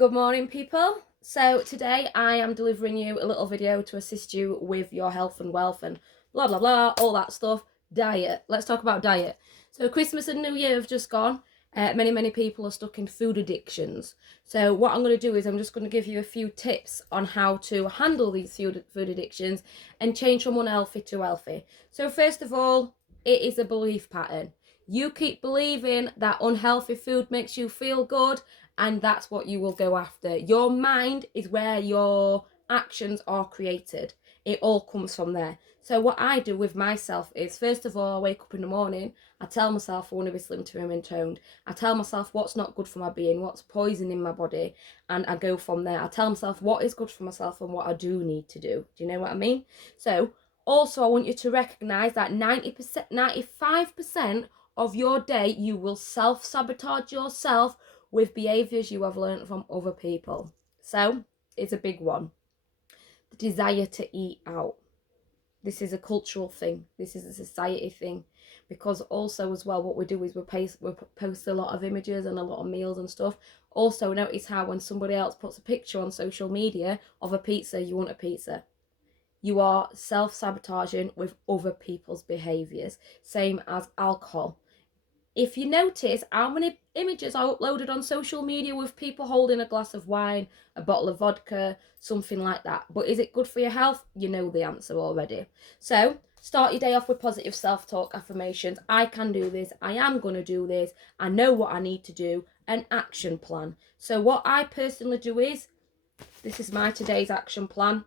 Good morning, people. So today I am delivering you a little video to assist you with your health and wealth and blah blah blah, all that stuff. Diet. Let's talk about diet. So Christmas and New Year have just gone. Many people are stuck in food addictions. So what I'm going to do is I'm just going to give you a few tips on how to handle these food addictions and change from unhealthy to healthy. So first of all, it is a belief pattern. You keep believing that unhealthy food makes you feel good, and that's what you will go after. Your mind is where your actions are created. It all comes from there. So what I do with myself is, first of all, I wake up in the morning, I tell myself I want to be slim, trim and toned. I tell myself what's not good for my being, what's poison in my body, and I go from there. I tell myself what is good for myself and what I do need to do. Do you know what I mean? So also I want you to recognise that 90%, 95% of your day you will self-sabotage yourself with behaviours you have learned from other people. So it's a big one. The desire to eat out. This is a cultural thing. This is a society thing. Because also as well, what we do is we post a lot of images and a lot of meals and stuff. Also notice how when somebody else puts a picture on social media of a pizza, you want a pizza. You are self-sabotaging with other people's behaviours. Same as alcohol. If you notice how many images are uploaded on social media with people holding a glass of wine, a bottle of vodka, something like that. But is it good for your health? You know the answer already. So start your day off with positive self-talk affirmations. I can do this. I am going to do this. I know what I need to do. An action plan. So what I personally do is, this is my today's action plan.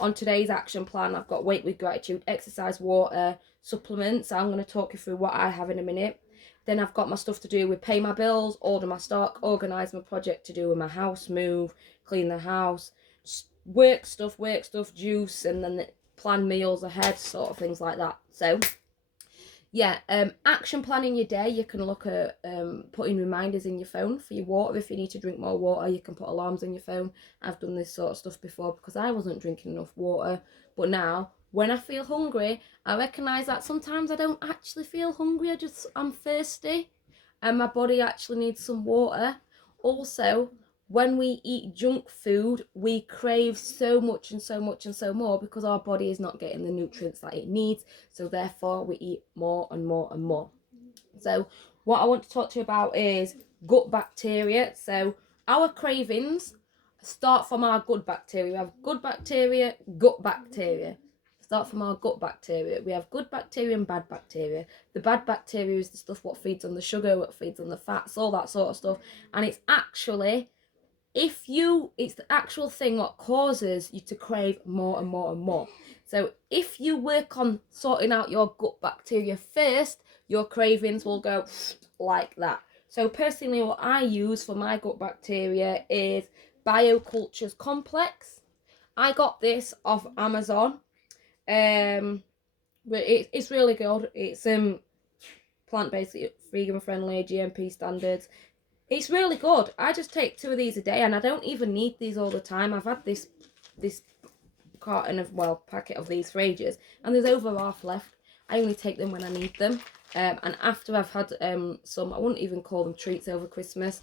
On today's action plan, I've got weight with gratitude, exercise, water, supplements. I'm going to talk you through what I have in a minute. Then I've got my stuff to do with pay my bills, order my stock, organise my project to do with my house move, clean the house, work stuff, juice, and then plan meals ahead, sort of things like that. So yeah, action planning your day. You can look at putting reminders in your phone for your water. If you need to drink more water, you can put alarms in your phone. I've done this sort of stuff before because I wasn't drinking enough water. But now, when I feel hungry, I recognise that sometimes I don't actually feel hungry. I'm thirsty and my body actually needs some water. Also, when we eat junk food, we crave so much and so much and so more because our body is not getting the nutrients that it needs. So therefore, we eat more and more and more. So what I want to talk to you about is gut bacteria. So our cravings start from our good bacteria. We have good bacteria, gut bacteria. Start from our gut bacteria. We have good bacteria and bad bacteria. The bad bacteria is the stuff what feeds on the sugar, what feeds on the fats, all that sort of stuff. And it's actually, it's the actual thing what causes you to crave more and more and more. So if you work on sorting out your gut bacteria first, your cravings will go like that. So personally, what I use for my gut bacteria is Biocultures Complex. I got this off Amazon. But it's really good. It's plant-based, vegan friendly, GMP standards. It's really good. I just take 2 of these a day, and I don't even need these all the time. I've had this carton of, packet of these for ages, and there's over half left. I only take them when I need them. And after I've had some, I wouldn't even call them treats over Christmas,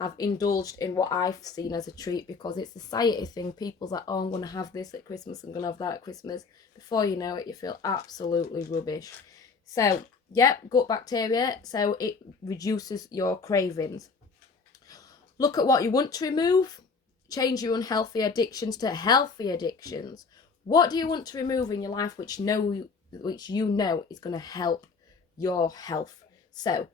I've indulged in what I've seen as a treat because it's a society thing. People's like, oh, I'm going to have this at Christmas, I'm going to have that at Christmas. Before you know it, you feel absolutely rubbish. So, yep, gut bacteria. So it reduces your cravings. Look at what you want to remove. Change your unhealthy addictions to healthy addictions. What do you want to remove in your life which you know is going to help your health? So,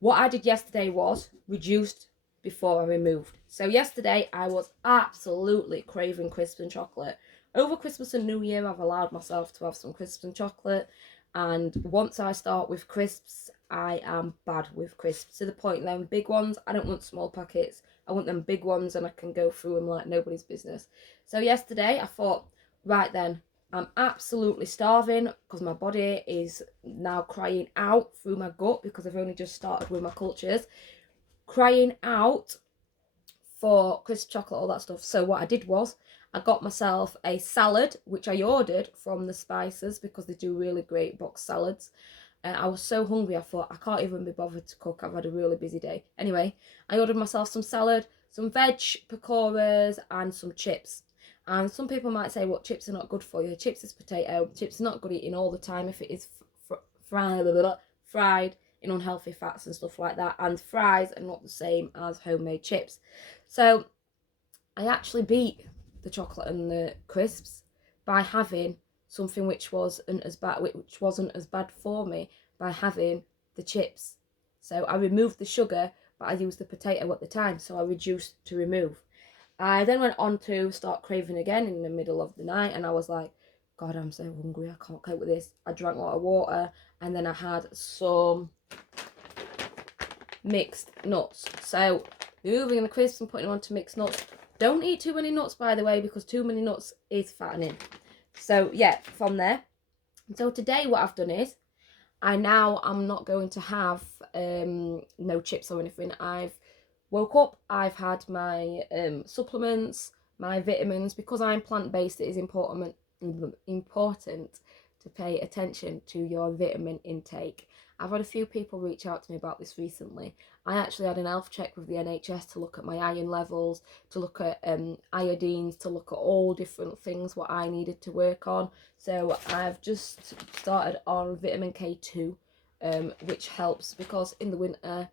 what I did yesterday was reduced before I removed. So yesterday I was absolutely craving crisps and chocolate. Over Christmas and New Year, I've allowed myself to have some crisps and chocolate. And once I start with crisps, I am bad with crisps. To the point them big ones, I don't want small packets. I want them big ones and I can go through them like nobody's business. So yesterday I thought, right then, I'm absolutely starving because my body is now crying out through my gut because I've only just started with my cultures. Crying out for crisp chocolate, all that stuff. So what I did was I got myself a salad, which I ordered from the Spices because they do really great box salads. And I was so hungry, I thought I can't even be bothered to cook. I've had a really busy day. Anyway, I ordered myself some salad, some veg pakoras and some chips. And some people might say, well, chips are not good for you. Chips is potato. Chips are not good eating all the time if it is fried in unhealthy fats and stuff like that. And fries are not the same as homemade chips. So I actually beat the chocolate and the crisps by having something which wasn't as bad for me, by having the chips. So I removed the sugar, but I used the potato at the time, so I reduced to remove. I then went on to start craving again in the middle of the night, and I was like, God, I'm so hungry, I can't cope with this. I drank a lot of water, and then I had some mixed nuts. So removing the crisps and putting them onto mixed nuts. Don't eat too many nuts, by the way, because too many nuts is fattening. So yeah, from there. So today what I've done is, I'm not going to have no chips or anything. I've woke up, I've had my supplements, my vitamins. Because I'm plant-based, it is important to pay attention to your vitamin intake. I've had a few people reach out to me about this recently. I actually had an health check with the NHS to look at my iron levels, to look at iodines, to look at all different things what I needed to work on. So I've just started on vitamin K2, which helps because in the winter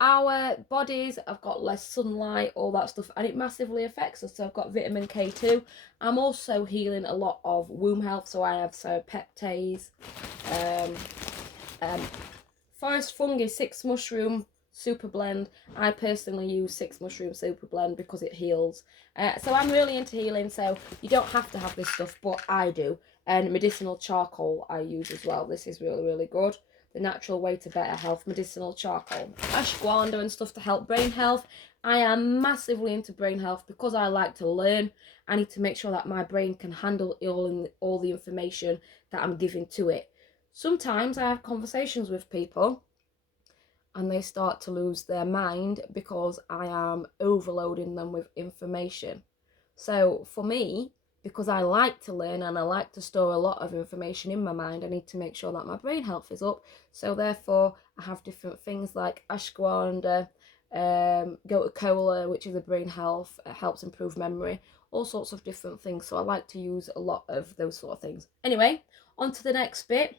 our bodies have got less sunlight, all that stuff, and it massively affects us. So I've got vitamin K2. I'm also healing a lot of womb health, so I have peptase, forest fungi 6 mushroom super blend. I personally use 6 mushroom super blend because it heals. So I'm really into healing, so you don't have to have this stuff, but I do. And medicinal charcoal I use as well. This is really, really good. The natural way to better health, medicinal charcoal. Ashwagandha and stuff to help brain health. I am massively into brain health because I like to learn. I need to make sure that my brain can handle all the information that I'm giving to it. Sometimes I have conversations with people and they start to lose their mind because I am overloading them with information. So for me, because I like to learn and I like to store a lot of information in my mind, I need to make sure that my brain health is up. So therefore, I have different things like ashwagandha, gotu kola, which is a brain health, helps improve memory, all sorts of different things. So I like to use a lot of those sort of things. Anyway, on to the next bit.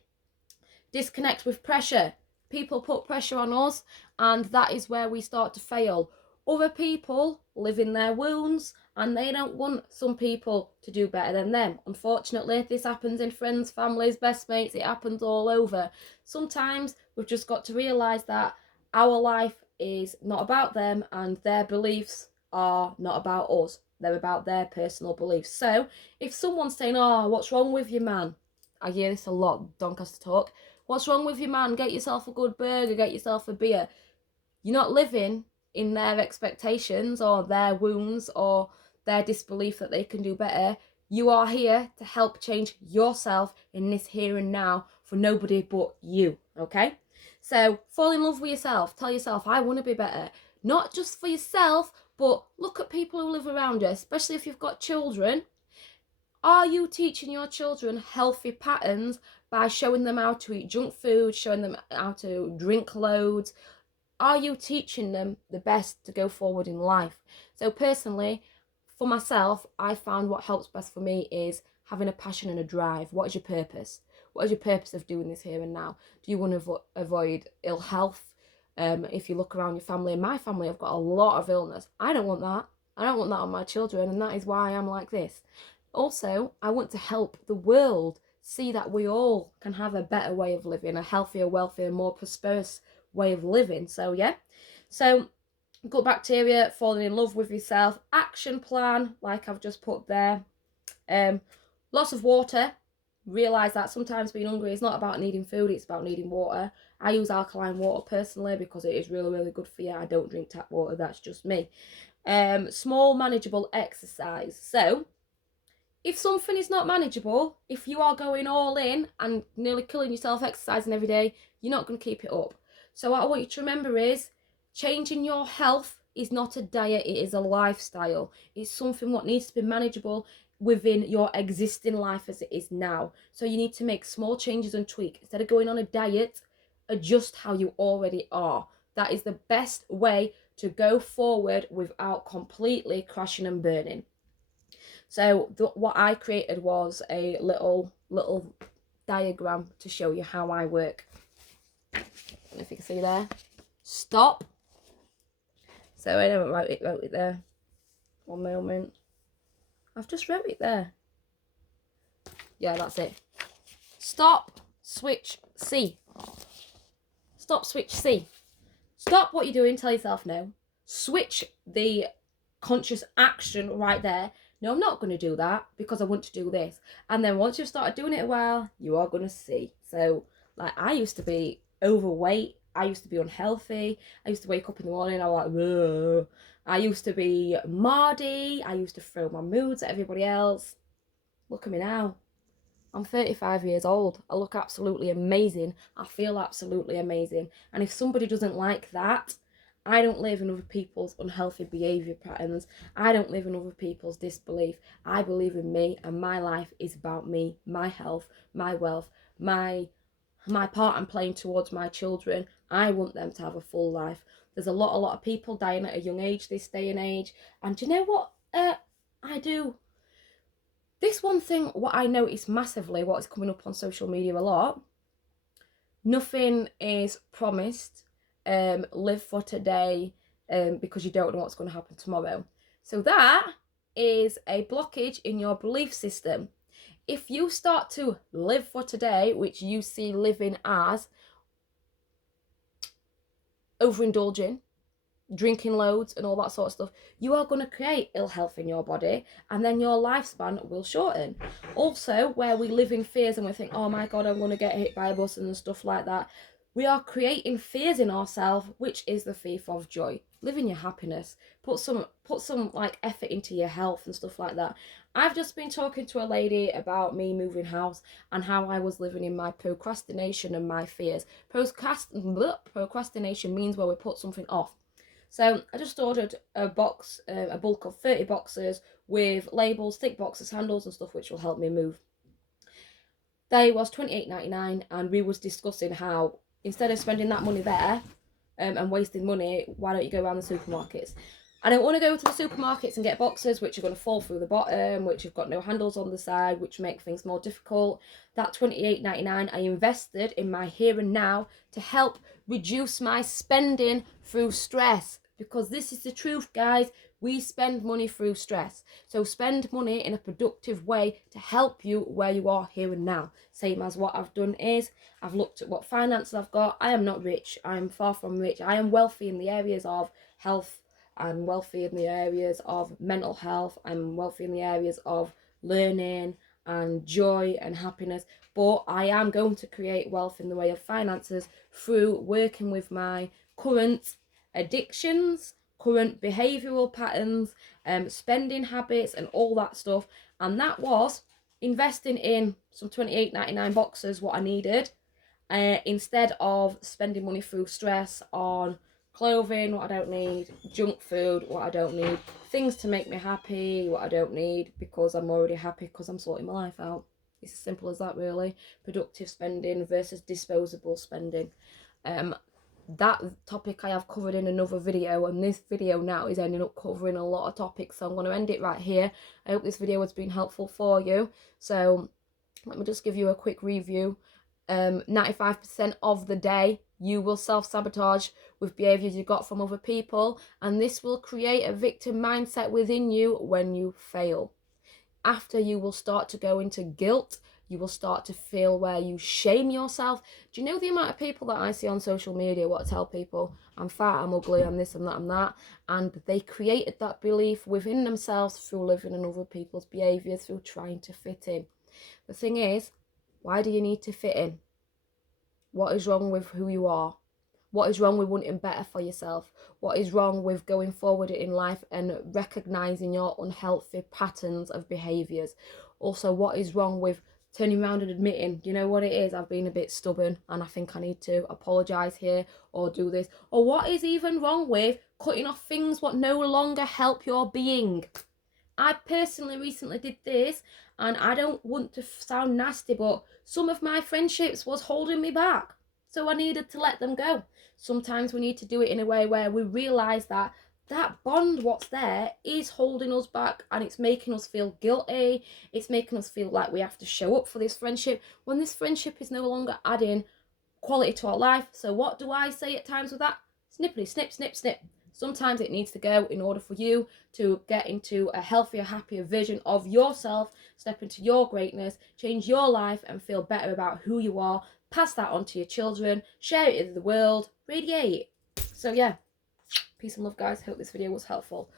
Disconnect with pressure. People put pressure on us, and that is where we start to fail. Other people live in their wounds and they don't want some people to do better than them. Unfortunately, this happens in friends, families, best mates. It happens all over. Sometimes we've just got to realise that our life is not about them and their beliefs are not about us. They're about their personal beliefs. So if someone's saying, oh, what's wrong with you, man? I hear this a lot, Doncaster talk. What's wrong with you, man? Get yourself a good burger, get yourself a beer. You're not living in their expectations or their wounds or their disbelief that they can do better. You are here to help change yourself in this here and now for nobody but you, okay? So fall in love with yourself. Tell yourself, I want to be better. Not just for yourself, but look at people who live around you, especially if you've got children. Are you teaching your children healthy patterns by showing them how to eat junk food, showing them how to drink loads? Are you teaching them the best to go forward in life? So personally, for myself, I found what helps best for me is having a passion and a drive. What is your purpose? What is your purpose of doing this here and now? Do you want to avoid ill health? If you look around your family, in my family, I've got a lot of illness. I don't want that. I don't want that on my children, and that is why I'm like this. Also, I want to help the world see that we all can have a better way of living, a healthier, wealthier, more prosperous way of living. So yeah, so gut bacteria, falling in love with yourself, action plan like I've just put there, lots of water. Realize that sometimes being hungry is not about needing food, it's about needing water. I use alkaline water personally because it is really, really good for you. I don't drink tap water, that's just me. Small manageable exercise. So if something is not manageable, if you are going all in and nearly killing yourself exercising every day, you're not going to keep it up. So what I want you to remember is changing your health is not a diet, it is a lifestyle. It's something what needs to be manageable within your existing life as it is now. So you need to make small changes and tweak. Instead of going on a diet, adjust how you already are. That is the best way to go forward without completely crashing and burning. So what I created was a little diagram to show you how I work. I don't know if you can see there. Stop. So I don't wrote it there. One moment. I've just wrote it there. Yeah, that's it. Stop, switch, C. Stop, switch, C. Stop what you're doing, tell yourself no. Switch the conscious action right there. No, I'm not going to do that because I want to do this. And then once you've started doing it a while, you are going to see. So, like, I used to be overweight. I used to be unhealthy. I used to wake up in the morning, I was like, ugh. I used to be mardy. I used to throw my moods at everybody else. Look at me now. I'm 35 years old. I look absolutely amazing. I feel absolutely amazing. And if somebody doesn't like that, I don't live in other people's unhealthy behaviour patterns. I don't live in other people's disbelief. I believe in me, and my life is about me, my health, my wealth, my part I'm playing towards my children. I want them to have a full life. There's a lot of people dying at a young age this day and age. And do you know what I do? This one thing, what I notice massively, what is coming up on social media a lot, nothing is promised. Live for today, because you don't know what's going to happen tomorrow. So that is a blockage in your belief system. If you start to live for today, which you see living as overindulging, drinking loads and all that sort of stuff, you are going to create ill health in your body, and then your lifespan will shorten. Also, where we live in fears and we think, oh my god, I'm going to get hit by a bus and stuff like that, we are creating fears in ourselves, which is the thief of joy. Live in your happiness. Put some like effort into your health and stuff like that. I've just been talking to a lady about me moving house and how I was living in my procrastination and my fears. Procrastination means where we put something off. So I just ordered a box, a bulk of 30 boxes with labels, thick boxes, handles and stuff, which will help me move. They was $28.99, and we was discussing how instead of spending that money there and wasting money, why don't you go around the supermarkets? I don't want to go to the supermarkets and get boxes which are going to fall through the bottom, which have got no handles on the side, which make things more difficult. That $28.99 I invested in my here and now to help reduce my spending through stress. Because this is the truth, guys. We spend money through stress. So spend money in a productive way to help you where you are here and now. Same as what I've done is, I've looked at what finances I've got. I am not rich. I am far from rich. I am wealthy in the areas of health. I'm wealthy in the areas of mental health. I'm wealthy in the areas of learning and joy and happiness. But I am going to create wealth in the way of finances through working with my current addictions, current behavioural patterns, spending habits and all that stuff. And that was investing in some $28.99 boxes, what I needed, instead of spending money through stress on clothing, what I don't need, junk food, what I don't need, things to make me happy, what I don't need, because I'm already happy because I'm sorting my life out. It's as simple as that, really. Productive spending versus disposable spending. That topic I have covered in another video, and this video now is ending up covering a lot of topics, so I'm going to end it right here. I hope this video has been helpful for you. So let me just give you a quick review. 95% of the day you will self-sabotage with behaviours you got from other people, and this will create a victim mindset within you when you fail. After, you will start to go into guilt. You will start to feel where you shame yourself. Do you know the amount of people that I see on social media what tell people, I'm fat, I'm ugly, I'm this, I'm that, I'm that, and they created that belief within themselves through living in other people's behaviour, through trying to fit in. The thing is, why do you need to fit in? What is wrong with who you are? What is wrong with wanting better for yourself? What is wrong with going forward in life and recognising your unhealthy patterns of behaviours? Also, what is wrong with turning around and admitting, you know what it is, I've been a bit stubborn and I think I need to apologise here or do this? Or what is even wrong with cutting off things what no longer help your being? I personally recently did this, and I don't want to sound nasty, but some of my friendships was holding me back. So I needed to let them go. Sometimes we need to do it in a way where we realise that that bond, what's there, is holding us back, and it's making us feel guilty. It's making us feel like we have to show up for this friendship when this friendship is no longer adding quality to our life. So what do I say at times with that? Snippety snip, snip, snip. Sometimes it needs to go in order for you to get into a healthier, happier version of yourself, step into your greatness, change your life, and feel better about who you are. Pass that on to your children, share it with the world, radiate. So yeah, peace and love, guys. Hope this video was helpful.